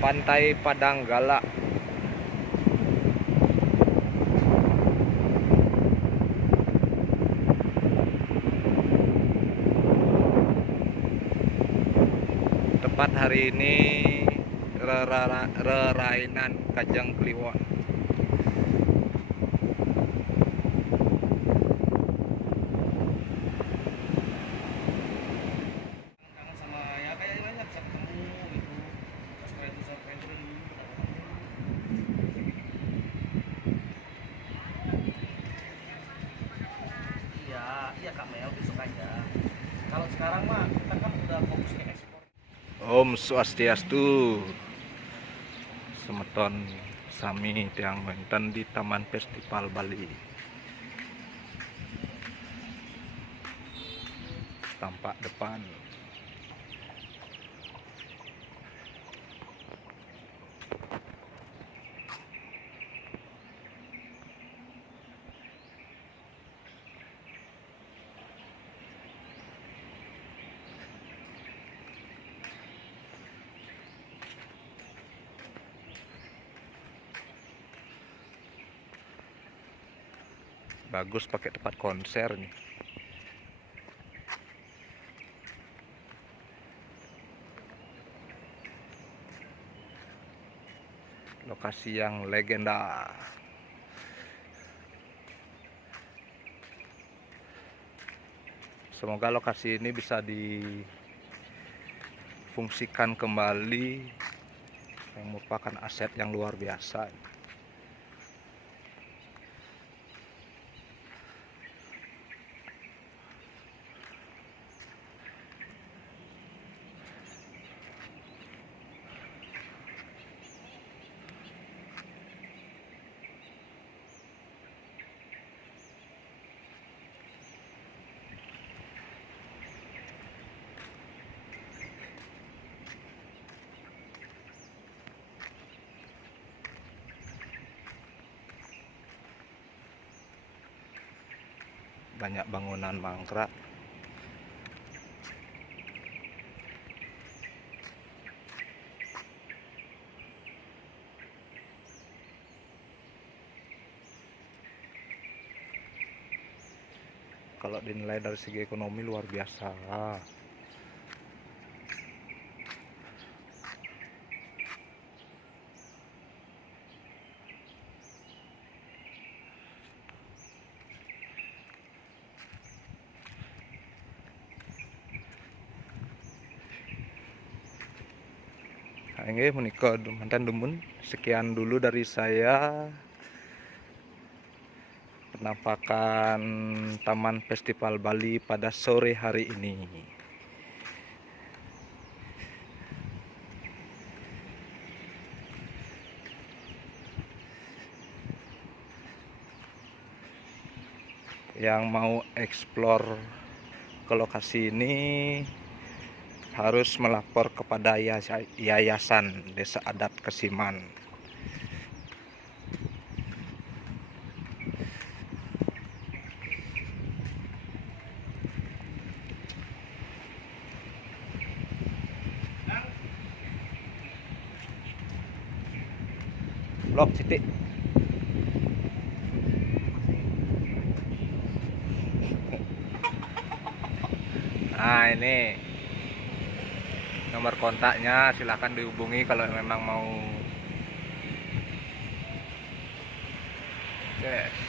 Pantai Padanggala. Tepat hari ini rerainan Kajang Kliwon. Sama ya kayak ini aja bisa ketemu gitu. Surprise dulu. Iya Kak Mel besok aja. Kalau sekarang mah kita kan udah fokus ke ekspor. Om Swastiastu. Semeton sami tiang wonten di Taman Festival Bali. Tampak depan. Bagus pakai tempat konser nih. Lokasi yang legenda. Semoga lokasi ini bisa difungsikan kembali, yang merupakan aset yang luar biasa. Banyak bangunan mangkrak. Kalau dinilai dari segi ekonomi luar biasa. Ini menikah mantan demun. Sekian dulu dari saya penampakan Taman Festival Bali pada sore hari ini. Yang mau eksplor ke lokasi ini harus melapor kepada Yayasan Desa Adat Kesiman. Blok titik. Nah, ini nomor kontaknya, silahkan dihubungi kalau memang mau. Oke.